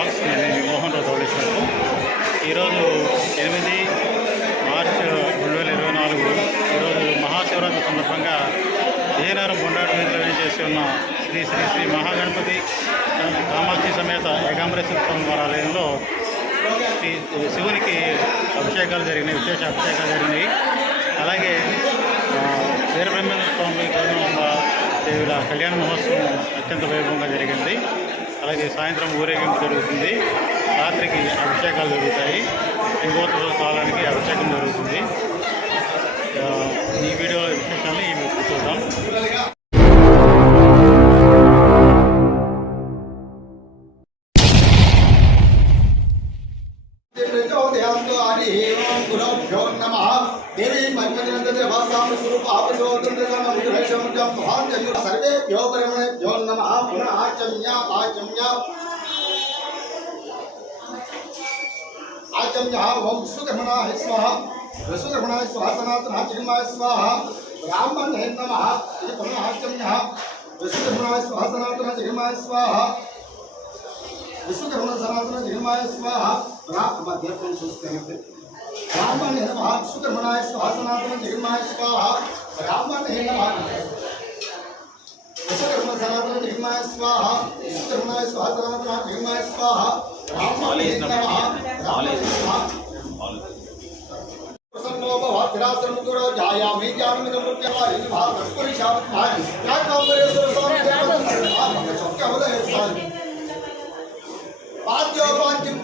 Blogs నేను మీ మోహన్ రావు ధవళేశ్వరం ఈరోజు ఎనిమిది మార్చ్ రెండు వేల ఇరవై నాలుగు ఈరోజు మహాశివరాత్రి సందర్భంగా విజయనగరం బొండాడు వీధిలో చేసి ఉన్న శ్రీ శ్రీ శ్రీ మహాగణపతి కామాక్షి సమేత ఏకాంబరేశ్వర స్వామి వారి ఆలయంలో శ్రీ శివునికి అభిషేకాలు జరిగినాయి విశేష అభిషేకాలు జరిగినాయి. అలాగే వీరబ్రహ్మేంద్ర స్వామి గౌరవ దేవుల కళ్యాణ మహోత్సవం అత్యంత వైభవంగా జరిగింది. అలాగే సాయంత్రం ఊరేగింపు జరుగుతుంది. రాత్రికి అభిషేకాలు జరుగుతాయి. ఇంకోత కాలానికి అభిషేకం జరుగుతుంది. ఆ, ఈ వీడియో आचम्या ओम विश्वकर्मणाय स्वाहा। विश्वकर्मणाय स्वाहा सनातनाय चिन्मयाय स्वाहा। ब्राह्मणे नमः इति पुनः आचम्या विश्वकर्मणाय स्वाहा सनातनाय चिन्मयाय स्वाहा। विश्वकर्मण, सनातन जगन्माय स्वाहा। राम मध्य सुस्ते ब्राह्मण है नमः, विश्वकर्मणाय स्वाहा, सनातन जगन्माय स्वाहा। ब्राह्मण है नमः। विश्वकर्म सनातन जगन्माय स्वाहा विश्वकर्मणाय स्वाहा सनातन जगन्माय स्वाहा। ब्राह्मण नमः ब्राह्मण नमः प्रसन्नो जायामि ज्ञानमिदं मुख्यवाहि भागः परिशामत्माय या कामरेश्वर स्वामी देवता चौक्या उदय स्वामी पाद्योपाद्यम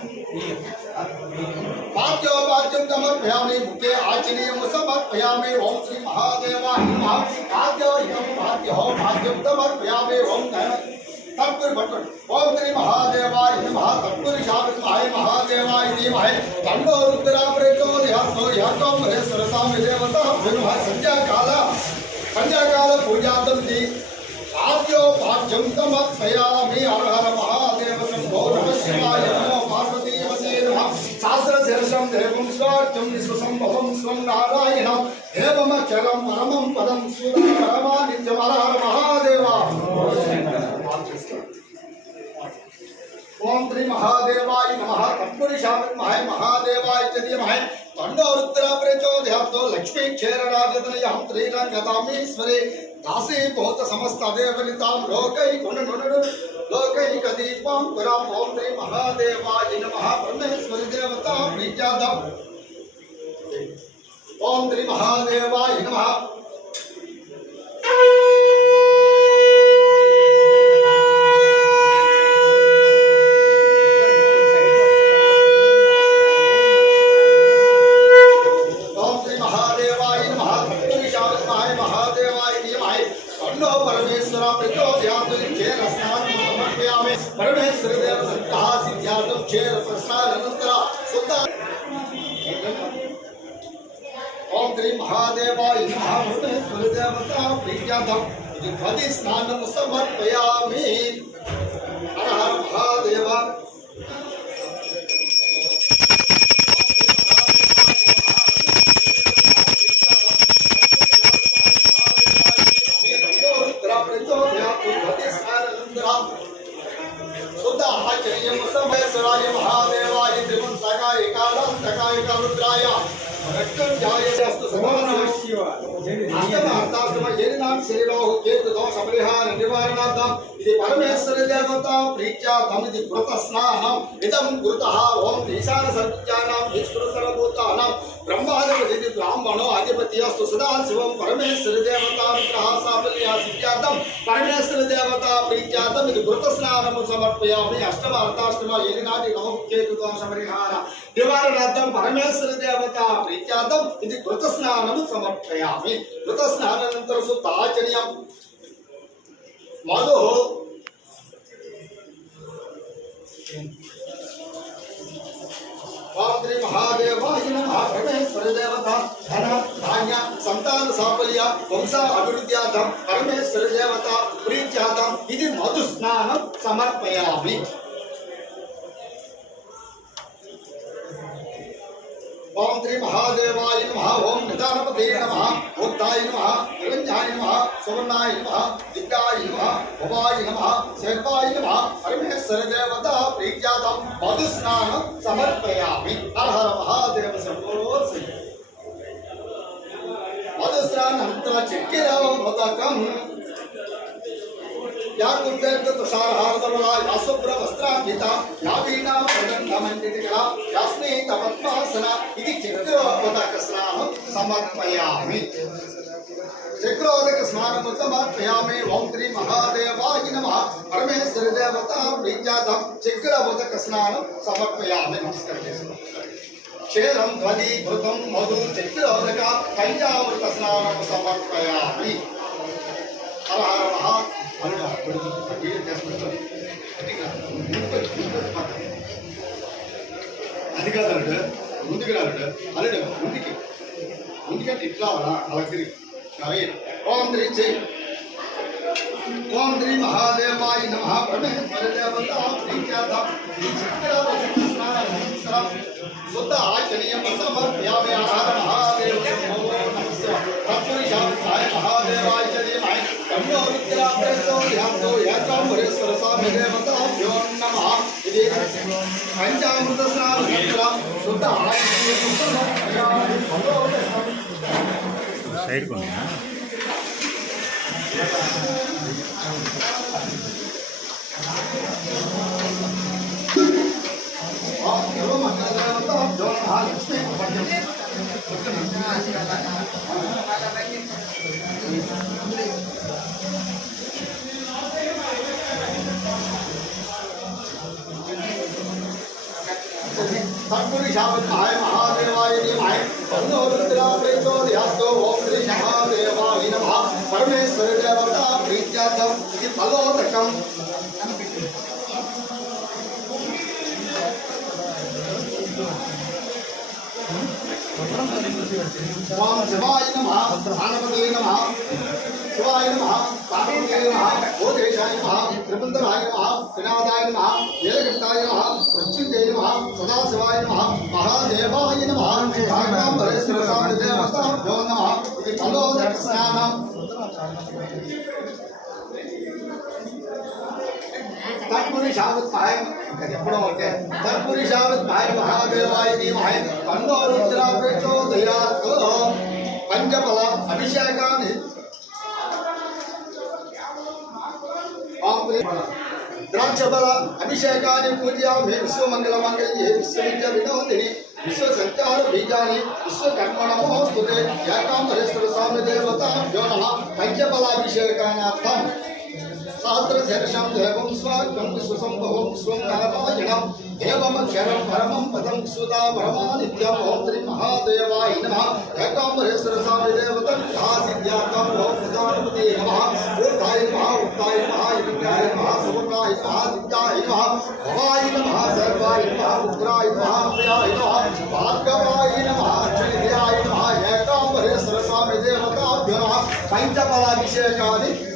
पाद्योपाद्यम समर्पयामि मुखे आचनीयं समर्पयामि ओम श्री महादेवाय नमः पाद्यो इदं पाद्यो पाद्यं समर्पयामि ओम तत्पुर भट्ट ओम श्री महादेवाय नमः तत्पुर शावित्माय महादेवाय धीमहि तन्नो रुद्रा प्रचोदयात् यातों महेश्वर स्वामी देवता विनुः संध्या काल संध्या काल पूजार्थं दी आद्योपाद्यं समर्पयामि हर हर महादेव शम्भो, नमः शिवाय శాస్త్రశీర్షం దేవంశార్థం విశ్వసంభవం స్వం నారాయణం దేవమచరం పరమం పదం సురం పరమా నిత్యమర మహాదేవ ఓం శ్రీ మహాదేవాయ నమః తత్పురుషామి మహాయ మహాదేవాయ చది మహాయ తండో రుద్ర ప్రచోదయాత్తో లక్ష్మీ క్షేరరాజతనయం శ్రీరంగతామీశ్వరి దాసీభూత సమస్తదేవనితాం లోకైకుణనుడు లోకైక దీపం పురాం ఓం శ్రీ మహాదేవాయ నమ బ్రహ్మేశ్వరి దేవత ప్రీత్యాదం ఓం శ్రీ మహాదేవాయ నమ ఓం శ్రీ మహాదేవాయ నమః. మృతేశ్వర దేవత ప్రీత్యార్థం. ఇది ధ్వతి స్నానం సమర్పయామి. హర హర మహాదేవ. పరిత్యక్తాం శరీరో కేతు దోష పరిహార నివారణార్థం ఇది పరమేశ్వర దేవత ప్రీత్యార్థం ఇది కృత స్నాహం ఇదం కృత ఓం ఈశాన సర్వజ్ఞానం ఈశ్వర సర్వభూతానం బ్రహ్మాదేవ దిది అష్టమ అర్థాష్టమ ఎలినాటి నవ దోష పరిహార परमेश्वर देवता प्रीत्यार्थम् इति घृतस्नानं समर्पयामि। घृतस्नानानन्तरं सुताचर्यं मधुः। ओम श्री महादेवाय नमः परमेश्वर देवता धन, धान्य, संतान, साफल्य, वंश अभिवृद्ध्यार्थं परमेश्वर देवता प्रीत्यार्थम् इति मधुस्नानं समर्पयामि ओम श्री महादेवाय नमः। ओम निदानपद नमः। भोक्ताय नमः। निरञ्जनाय नमः। सुवर्णाय नमः। दिग्गाय नमः। भवाय नमः। सर्वाय नमः। परमेश्वर देवता प्रीत्यादं मधुस्नानं समर्पयामि। हर हर महादेव शम्भो शङ्कर मधुस्नानन्तरं चक्किरव मोदकम् या कुर्तेर्थ तुषारहारदमला या शुभ्रवस्त्रान्विता या वीणा प्रगन्धमण्डितकला यास्मि तपद्मासना इति चक्रोदकस्नानं समर्पयामि चक्रोदकस्नानं समर्पयामि ॐ श्री महादेवाय नमः परमेश्वर देवता प्रीत्यार्थं चक्रोदकस्नानं समर्पयामि नमस्कारः क्षीरं ध्वदीकृतं मधु चक्रोदक पञ्चामृतस्नानं समर्पयामि हर हर महा అది కాదు అన్నట్టు ముందుకు రానట్టు అన్నట్టు ముందుకి ముందుకంటే ఇట్లా అలా తిరిగి అవి ఓం త్రీ చెయ్యి ఓం త్రీ మహాదేవాయ నమ పరమేశ్వర దేవత శుద్ధ ఆహార మహాదేవ మహాదేవాయ பஞ்சாமிருத ஸ்நானம் சுத்த சைடு கொண்டா எவ்வளோ மக்கள் வந்து ஜோன் ஆ லட்சுமி सत्पुरुषाय परमेश्वर देवता प्रीत्यार्थम इति ఓం శివాయ నమ ఆనపదలే నమ శివాయ నమ పాపలే నమ ఓదేశాయ నమ త్రిపుందరాయ నమ వినాదాయ నమ ఏలకంఠాయ నమ ప్రత్యుంజయ నమ సదాశివాయ నమ మహాదేవాయ నమ. तत्पुरुषावत्महाय प्रणोते तत्पुरुषावत्महाय महादेवाय धीमहाय तन्नो रुद्रा प्रचोदयात् पंचफल अभिषेकानि द्राक्षफल अभिषेकानि पूजयामि विश्वमङ्गलमङ्गल्ये विश्वविद्याविनोदिनि విశ్వసంచార బీజాని విశ్వకర్మణమోస్తుతే ఏకాంతరేశ్వర స్వామి దేవత యోన పంచఫలాభిషేకానార్థం सहस्रशीर्षं देवं स्वागतं विश्वसम्भवं स्वं नारायणं। देवमक्षरं परमं पदं सुधा परमानित्यम् ॐ श्री महादेवाय नमः। एकाम्बरेश्वर स्वामी देवतं सिद्ध्यार्थम् ॐ प्रधानपते नमः। ऊर्धाय नमः उत्ताय नमः युगाय नमः। सुवर्णाय नमः दित्याय नमः भवाय नमः सर्वाय नमः। रुद्राय नमः। प्रियाय नमः। भार्गवाय नमः। चलिताय नमः। एकाम्बरेश्वर स्वामी देवताभ्यो नमः। पञ्चफलाभिषेकानि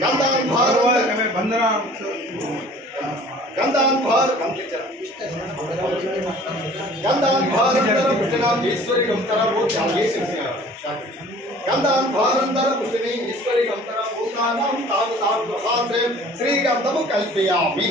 గంధాన్ భారత్ గంధాన్ భారత్ గంధాన్ భారంతర పుట్టినాం ఈశ్వరి గంతర భూతాన్ని గంధాన్ భారంతర పుట్టిని ఈశ్వరి గంతర భూతానాం తాను తాను ప్రసాద్రే శ్రీగంధము కల్పయామి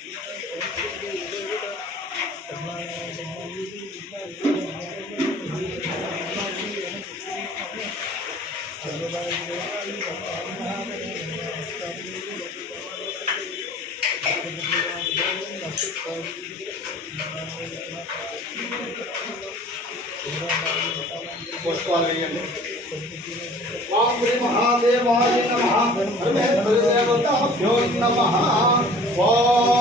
महादेवाय नमः। ब्रह्मेश्वर नमः। ओम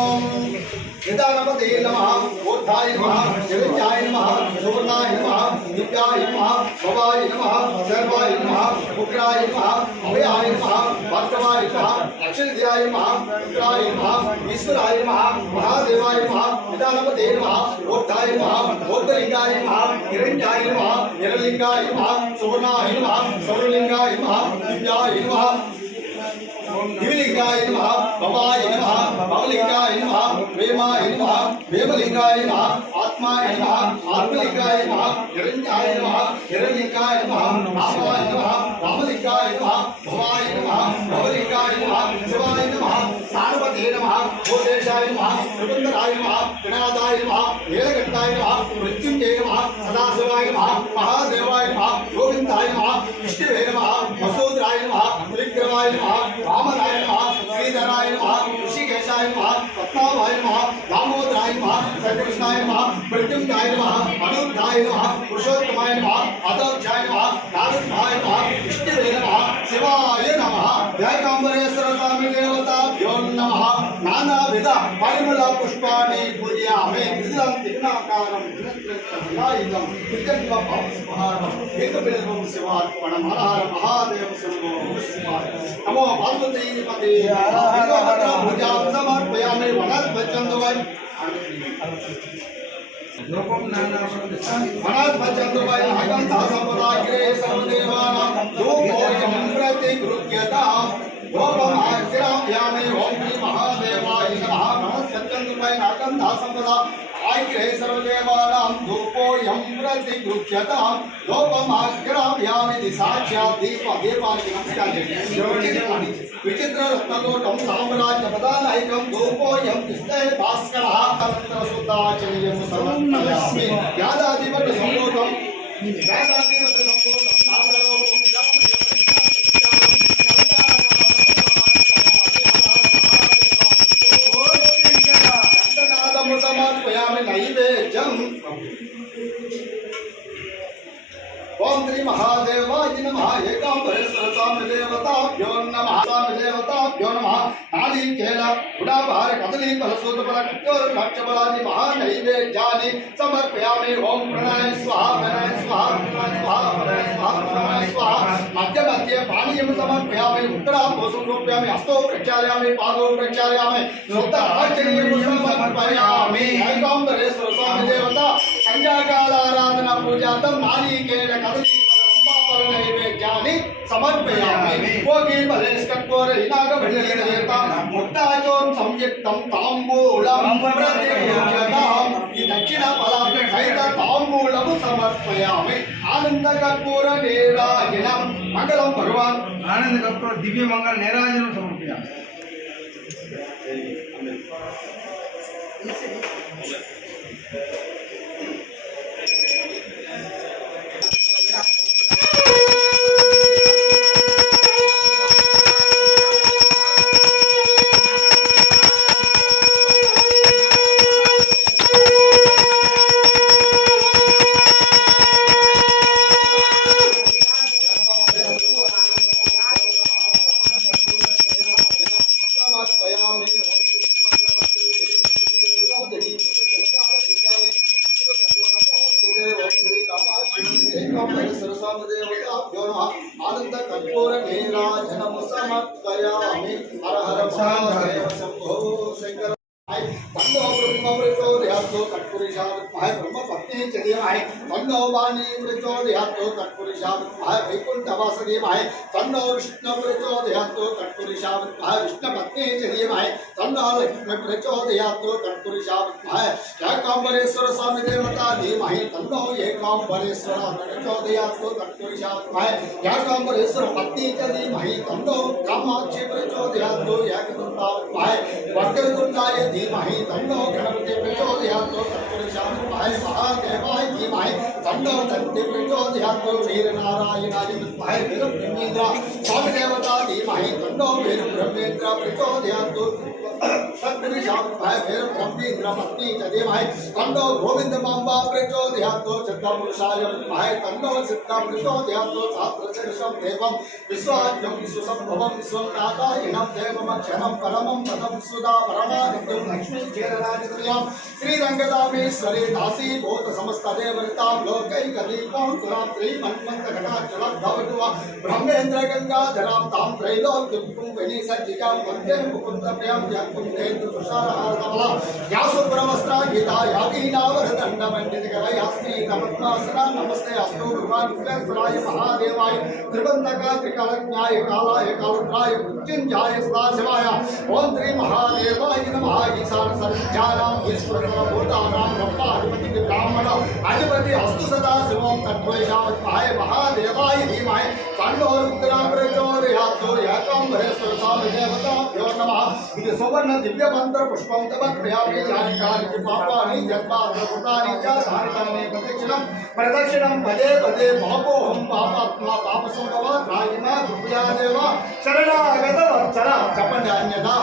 ఓం నిదానపతే నమః ఊర్ధాయ నమః జగత్యాయ నమః సువర్ణాయ నమః దివ్యాయ నమః భవాయ నమః సర్వాయ నమః ఉగ్రాయ నమః అభయాయ నమః భార్గవాయ నమః అక్షరిద్యాయ నమః ఉగ్రాయ నమః ఈశ్వరాయ నమః మహాదేవాయ నమః నిదానపతే నమః ఊర్ధాయ నమః ఊర్ధలింగాయ నమః హిరణ్యాయ నమః నిరలింగాయ నమః సువర్ణాయ నమః సౌరలింగాయ నమః దివ్యాయ నమః దివిలింగాయ నమః భవాయ నమః భవలింగాయ నమః వేమాయ నమః వేమలింగాయ నమః ఆత్మాయ నమః ఆత్మలింగాయ నమః హిరణ్యాయ నమః హిరణ్యలింగాయ నమః రామాయ నమః రామలింగాయ నమ భవాయ నమ భవలింగాయ నమ శివాయ నమ సానుపతే నమ భూతేశాయ నమ త్రిపుందరాయ నమ వినాదాయ నమ నీలకంఠాయ నమ మృత్యుంజయ నమ సదాశివాయ నమ మహాదేవాయ నమ గోవిందాయ నమ విష్ణువే నమ వసూద్రాయ నమ త్రిగ్రవాయ నమ రామనాయ నమ శ్రీధరాయ నమ ఋషికేశాయ నమ पद्मावाय नमः दामोदराय नमः सर्वकृष्णाय नमः प्रद्युम्नाय नमः अनुद्धाय नमः, पुरुषोत्तमाय नमः अदोक्षाय नमः नारदभाय नमः। भेदा परिमल पुष्पाणि पूजयामे। मृदुलं तीर्णाकारं गुणत्रयस्तमलायितं कृतङ्गं सुभारं एकबिल्वं शिवार्पणं हरहर महादेव शम्भो शिवाय नमो भगवते पते भुजां समर्पयामि वनस्पचन्दवै लोकं नानाशब्दं वनस्पचन्दवै नागं धासपदाग्रे सर्वदेवानां लोकोऽयं प्रति कृत्यतां గంధ సంపద ఆగ్రే సర్వదేవానాం ధూపోయం ప్రతి గృహ్యతాం లోపమాగ్రామ్యామిది సాక్షాత్ దీప దీపానికి నమస్కారం చేయండి. విచిత్ర రత్నలోకం సామ్రాజ్య పదానాయకం ధూపోయం కృష్ణే భాస్కర అనంతర శుద్ధాచర్యం సర్వం నమస్మి ओम श्री महादेवाय नमः। एकाम्बरेश्वर स्वामी देवताभ्यो नमः। स्वामी देवताभ्यो नमः। नारिकेल, गुडाभार कदली फलसूत्रफल कट्योर्भक्षफलादि महानैवेद्यानि समर्पयामि। ओम प्रणय स्वाहा प्रणय स्वाहा प्रणय स्वाहा प्रणय स्वाहा प्रणय स्वाहा। मध्य मध्य पानीयं समर्पयामि। उत्तराभोषं रूपयामि। हस्तौ प्रक्षालयामि। देवता నైవేద్యాన్ని సమర్పయామి భోగి బలేస్కర్పూర ఇనాగ వెళ్తాం ముక్తాచోం సంయుక్తం తాంబూలం ప్రతిగృహ్యతాం ఈ దక్షిణ ఫలాన్ని సహిత తాంబూలము సమర్పయామి ఆనంద కర్పూర నీరాజనం మంగళం భగవాన్ ఆనంద కర్పూర దివ్య మంగళ నీరాజనం సమర్పయామి సమర్పయామి ನಿಮ್ಮವರು ಇರೋರು ಯಾರು तत्पुरुषा विद्महे ब्रह्म पत्नी च धीमहि तन्नो वाणी प्रचोदयातो तत्पुरुषा विद्महे तन्नो विष्णु प्रचोदयातो तत्पुरुषा विष्णुपत्नी च तन्नो लक्ष्मी प्रचोदयातो तत्पुरुषा विद्महे स्वामी देवता धीमहि तन्नो एकाम्बरेश्वर प्रचोदयातो तत्पुरुषा विद्महे एकाम्बरेश्वर पत्नी च धीमहि तन्नो कामाक्षी प्रचोदयातो एकदन्ता वक्रतुण्डाय धीमहि तन्नो गणपति प्रचोदयातो तत्पुरुषाय 想不出把给吧 विद्महे वीरब्रह्मेन्द्र स्वामी देवता धीमहि तन्नो वीरब्रह्मेन्द्र प्रचोदयातो सिद्धपुरुषाय विद्महे तन्नो सिद्ध प्रचोदयातो छात्रचरिषं देवं विश्वाद्यं विश्वसम्भवं विश्वं नारायणं देवमक्षरं परमं पदं सुधा परमादित्यं लक्ष्मीं चेरराजप्रियाँ श्रीरङ्गदामेश्वरे दासी తాం లోకైక దీపం కురాత్రి మన్మంత ఘటాచల ब्रह्मेन्द्र गङ्गाधरां त्रैलोक्यं विनिसज्जितां वंदे मुकुन्दप्रियाँ यत्कुन्देन्दु या सुब्रह्मस्त्रा गीता या वीणावरदण्डमण्डितकरयास्मि नमस्मासना नमस्ते महादेवाय त्रिबन्धक त्रिकलज्ञाय कालाय ब्राह्मण अधिपति अस्तु सदा शिवं तद्वैषावत्माय महादेवाय। धीमहि तन्नो रुद्रः प्रचोदयात् सूर्यकं हरेश्वरसामिदेवताभ्यो नमः। इति सुवर्ण दिव्यमन्त्रपुष्पं तपद्भ्यापि हानिकानि पापानि जन्मान्तकृतानि च धारितानि प्रदक्षिणं। प्रदक्षिणं पदे पदे मोहोऽहं पापात्मा पापसम्भव त्रायिमा कृपयादेव शरणागतवत्सर चपण्य अन्यथा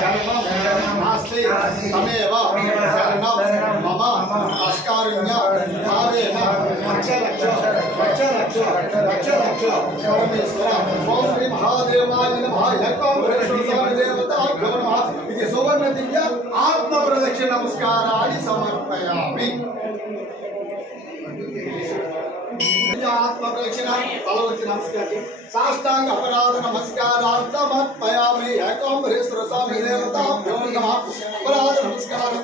शरणं नास्ति तमेव शरणं मम अस्कारुण्य లక్ష లక్ష లక్ష లక్ష లక్ష లక్ష పరమేశ్వర ఓం శ్రీ మహాదేవాయ నమః ఏకాంబరేశ్వర స్వామి దేవతాభ్యో నమః ఇది సువర్ణ దివ్య ఆత్మ ప్రదక్షిణ నమస్కారాన్ని సమర్పయామి ఆత్మ ప్రదక్షిణ తల వచ్చి నమస్కారం సాష్టాంగ అపరాధ నమస్కారార్థమర్పయామి ఏకాంబరేశ్వర స్వామి దేవతాభ్యో నమః అపరాధ నమస్కారం